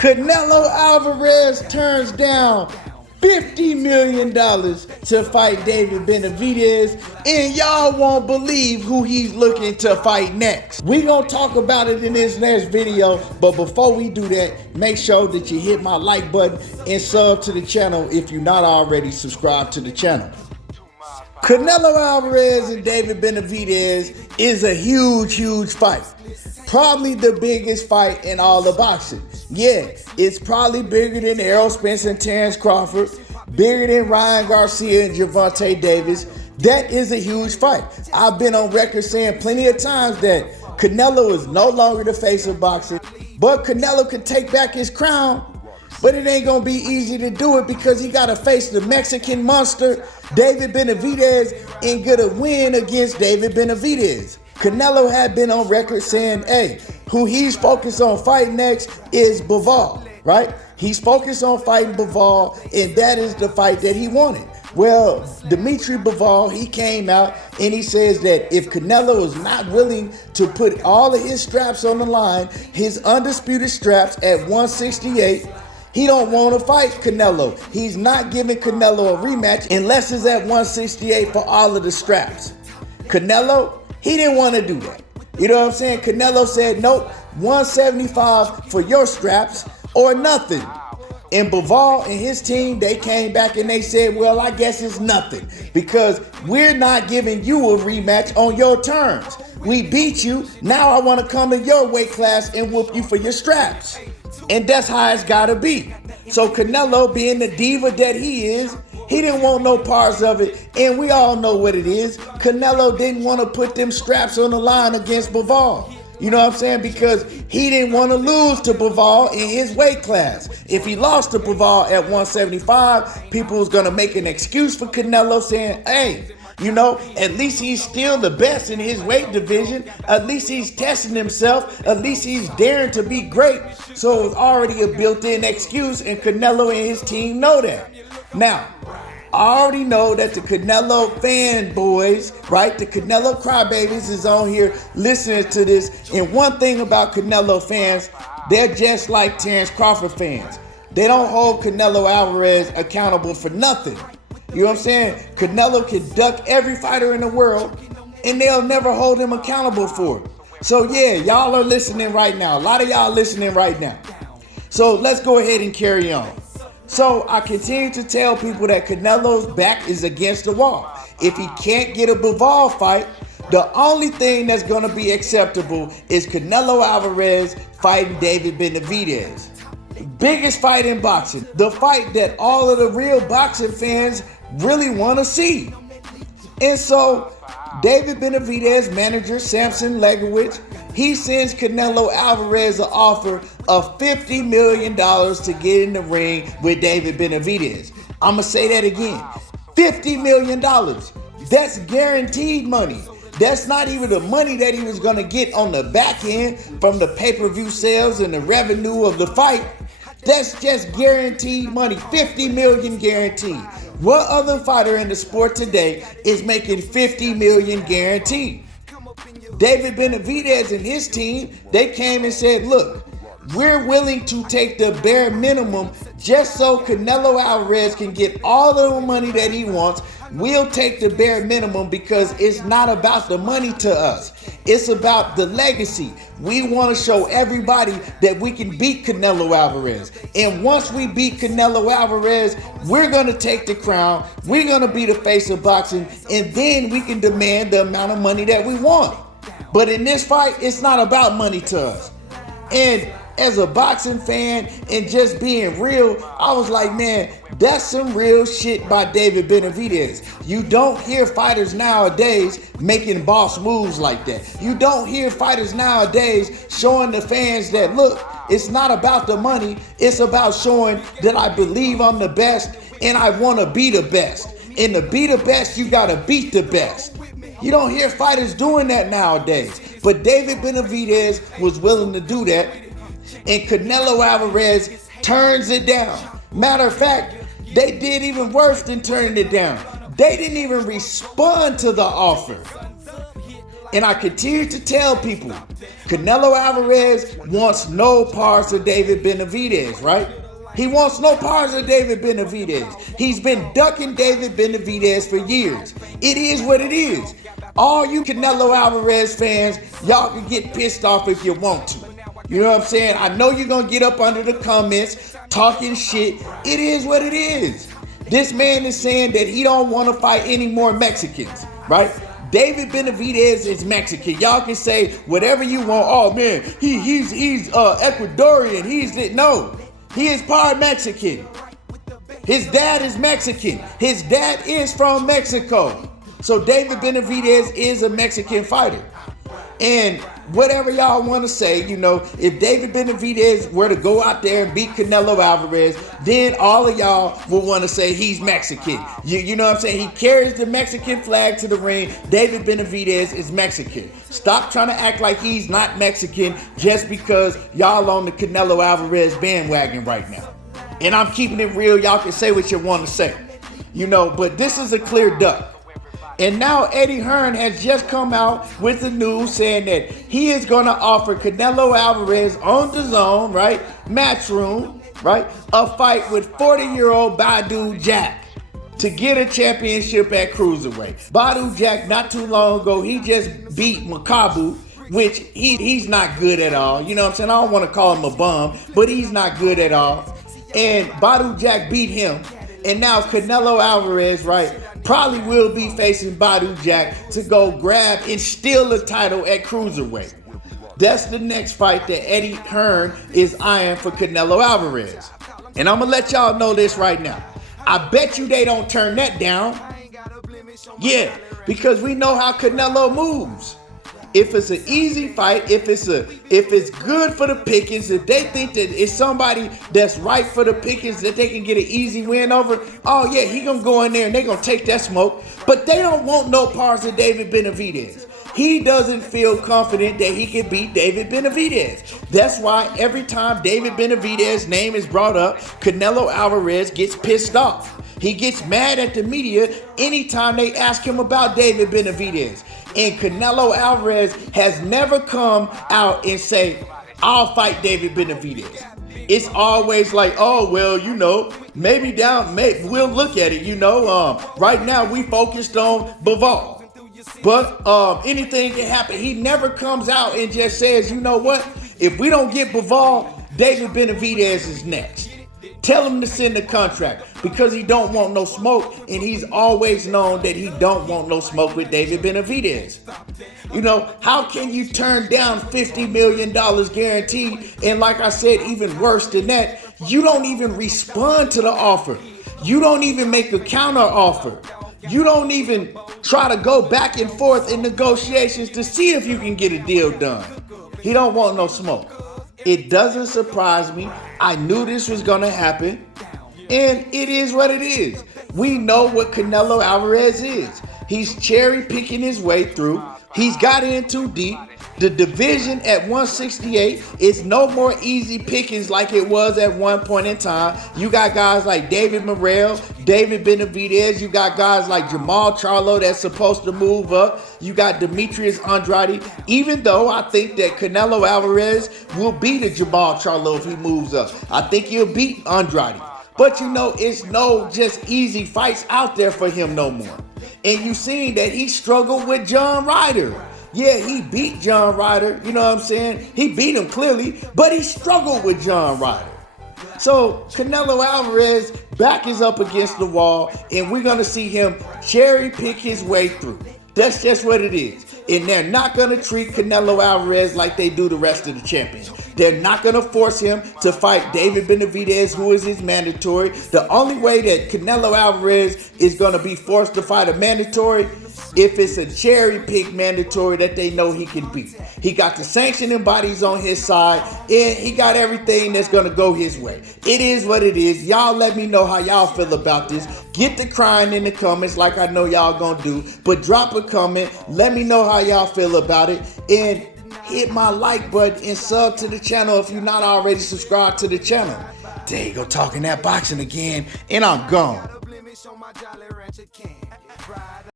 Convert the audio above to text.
Canelo Alvarez turns down $50 million to fight David Benavidez, and y'all won't believe who he's looking to fight next. We gonna talk about it in this next video, but before we do that, make sure that you hit my like button and sub to the channel if you're not already subscribed to the channel. Canelo Alvarez and David Benavidez is a huge fight. Probably the biggest fight in all of boxing. Yeah, it's probably bigger than Errol Spence and Terrence Crawford, bigger than Ryan Garcia and Gervonta Davis. That is a huge fight. I've been on record saying plenty of times that Canelo is no longer the face of boxing, but Canelo could take back his crown. But it ain't gonna be easy to do it because he gotta face the Mexican monster, David Benavidez, and get a win against David Benavidez. Canelo had been on record saying, hey, who he's focused on fighting next is Bivol, right? He's focused on fighting Bivol, and that is the fight that he wanted. Well, Dimitri Bivol, he came out and he says that if Canelo is not willing to put all of his straps on the line, his undisputed straps at 168, he don't want to fight Canelo. He's not giving Canelo a rematch unless it's at 168 for all of the straps. Canelo, he didn't want to do that. You know what I'm saying? Canelo said, nope, 175 for your straps or nothing. And Bivol and his team, they came back and they said, well, I guess it's nothing because we're not giving you a rematch on your terms. We beat you. Now I want to come in your weight class and whoop you for your straps. And that's how it's got to be. So Canelo, being the diva that he is, he didn't want no parts of it, and we all know what it is. Canelo didn't want to put them straps on the line against Bivol. You know what I'm saying? Because he didn't want to lose to Bivol in his weight class. If he lost to Bivol at 175, people was going to make an excuse for Canelo saying, hey, you know, at least he's still the best in his weight division. At least he's testing himself. At least he's daring to be great. So it was already a built-in excuse, and Canelo and his team know that. Now, I already know that the Canelo fanboys, right, the Canelo crybabies is on here listening to this. And one thing about Canelo fans, they're just like Terrence Crawford fans. They don't hold Canelo Alvarez accountable for nothing. You know what I'm saying? Canelo can duck every fighter in the world, and they'll never hold him accountable for it. So yeah, y'all are listening right now. A lot of y'all listening right now. So let's go ahead and carry on. So I continue to tell people that Canelo's back is against the wall. If he can't get a Bivol fight, the only thing that's going to be acceptable is Canelo Alvarez fighting David Benavidez. Biggest fight in boxing. The fight that all of the real boxing fans really want to see. And so David Benavidez manager Samson Legowitz, he sends Canelo Alvarez an offer of $50 million to get in the ring with David Benavidez. I'm going to say that again. $50 million. That's guaranteed money. That's not even the money that he was going to get on the back end from the pay-per-view sales and the revenue of the fight. That's just guaranteed money. $50 million guaranteed. What other fighter in the sport today is making $50 million guaranteed? David Benavidez and his team, they came and said, look, we're willing to take the bare minimum just so Canelo Alvarez can get all the money that he wants. We'll take the bare minimum because it's not about the money to us. It's about the legacy. We want to show everybody that we can beat Canelo Alvarez. And once we beat Canelo Alvarez, we're going to take the crown. We're going to be the face of boxing. And then we can demand the amount of money that we want. But in this fight, it's not about money to us. And as a boxing fan and just being real, I was like, man, that's some real shit by David Benavidez. You don't hear fighters nowadays making boss moves like that. You don't hear fighters nowadays showing the fans that, look, it's not about the money. It's about showing that I believe I'm the best and I want to be the best. And to be the best, you got to beat the best. You don't hear fighters doing that nowadays. But David Benavidez was willing to do that. And Canelo Alvarez turns it down. Matter of fact, they did even worse than turning it down. They didn't even respond to the offer. And I continue to tell people, Canelo Alvarez wants no parts of David Benavidez, right? He wants no parts of David Benavidez. He's been ducking David Benavidez for years. It is what it is. All you Canelo Alvarez fans, y'all can get pissed off if you want to. You know what I'm saying? I know you're going to get up under the comments talking shit. It is what it is. This man is saying that he don't want to fight any more Mexicans, right? David Benavidez is Mexican. Y'all can say whatever you want. Oh man, he's Ecuadorian. No, he is part Mexican. His dad is Mexican. His dad is from Mexico. So David Benavidez is a Mexican fighter. And whatever y'all want to say, you know, if David Benavidez were to go out there and beat Canelo Alvarez, then all of y'all will want to say he's Mexican. You know what I'm saying? He carries the Mexican flag to the ring. David Benavidez is Mexican. Stop trying to act like he's not Mexican just because y'all on the Canelo Alvarez bandwagon right now. And I'm keeping it real. Y'all can say what you want to say, you know, but this is a clear duck. And now Eddie Hearn has just come out with the news saying that he is going to offer Canelo Alvarez on the zone, right? Matchroom, right? A fight with 40-year-old Badu Jack to get a championship at cruiserweight. Badu Jack, not too long ago, he just beat Makabu, which he's not good at all. You know what I'm saying? I don't want to call him a bum, but he's not good at all. And Badu Jack beat him. And now Canelo Alvarez, right, probably will be facing Badu Jack to go grab and steal the title at cruiserweight. That's the next fight that Eddie Hearn is eyeing for Canelo Alvarez. And I'm going to let y'all know this right now. I bet you they don't turn that down. Yeah, because we know how Canelo moves. If it's an easy fight, if it's good for the pickings, if they think that it's somebody that's right for the pickings that they can get an easy win over, oh yeah, he gonna go in there and they gonna take that smoke. But they don't want no parts of David Benavidez. He doesn't feel confident that he can beat David Benavidez. That's why every time David Benavidez's name is brought up, Canelo Alvarez gets pissed off. He gets mad at the media anytime they ask him about David Benavidez. And Canelo Alvarez has never come out and say, I'll fight David Benavidez. It's always like, oh, well, you know, maybe we'll look at it, you know. Right now we focused on Bivol. But anything can happen. He never comes out and just says, you know what? If we don't get Bivol, David Benavidez is next. Tell him to send the contract because he don't want no smoke, and he's always known that he don't want no smoke with David Benavidez. You know, how can you turn down $50 million guaranteed? And like I said, even worse than that, you don't even respond to the offer. You don't even make a counter offer. You don't even try to go back and forth in negotiations to see if you can get a deal done. He don't want no smoke. It doesn't surprise me. I knew this was going to happen. And it is what it is. We know what Canelo Alvarez is. He's cherry picking his way through. He's got in too deep. The division at 168 is no more easy pickings like it was at one point in time. You got guys like David Morrell, David Benavidez. You got guys like Jamal Charlo that's supposed to move up. You got Demetrius Andrade. Even though I think that Canelo Alvarez will beat a Jamal Charlo if he moves up. I think he'll beat Andrade. But you know, it's no just easy fights out there for him no more. And you seen that he struggled with John Ryder. Yeah, he beat John Ryder, you know what I'm saying? He beat him clearly, but he struggled with John Ryder. So Canelo Alvarez back is up against the wall, and we're going to see him cherry pick his way through. That's just what it is. And they're not going to treat Canelo Alvarez like they do the rest of the champions. They're not going to force him to fight David Benavidez, who is his mandatory. The only way that Canelo Alvarez is going to be forced to fight a mandatory if it's a cherry pick mandatory that they know he can beat. He got the sanctioning bodies on his side, and he got everything that's going to go his way. It is what it is. Y'all let me know how y'all feel about this. Get the crying in the comments like I know y'all going to do, but drop a comment. Let me know how y'all feel about it, and hit my like button and sub to the channel if you're not already subscribed to the channel. There you go, talking that boxing again, and I'm gone.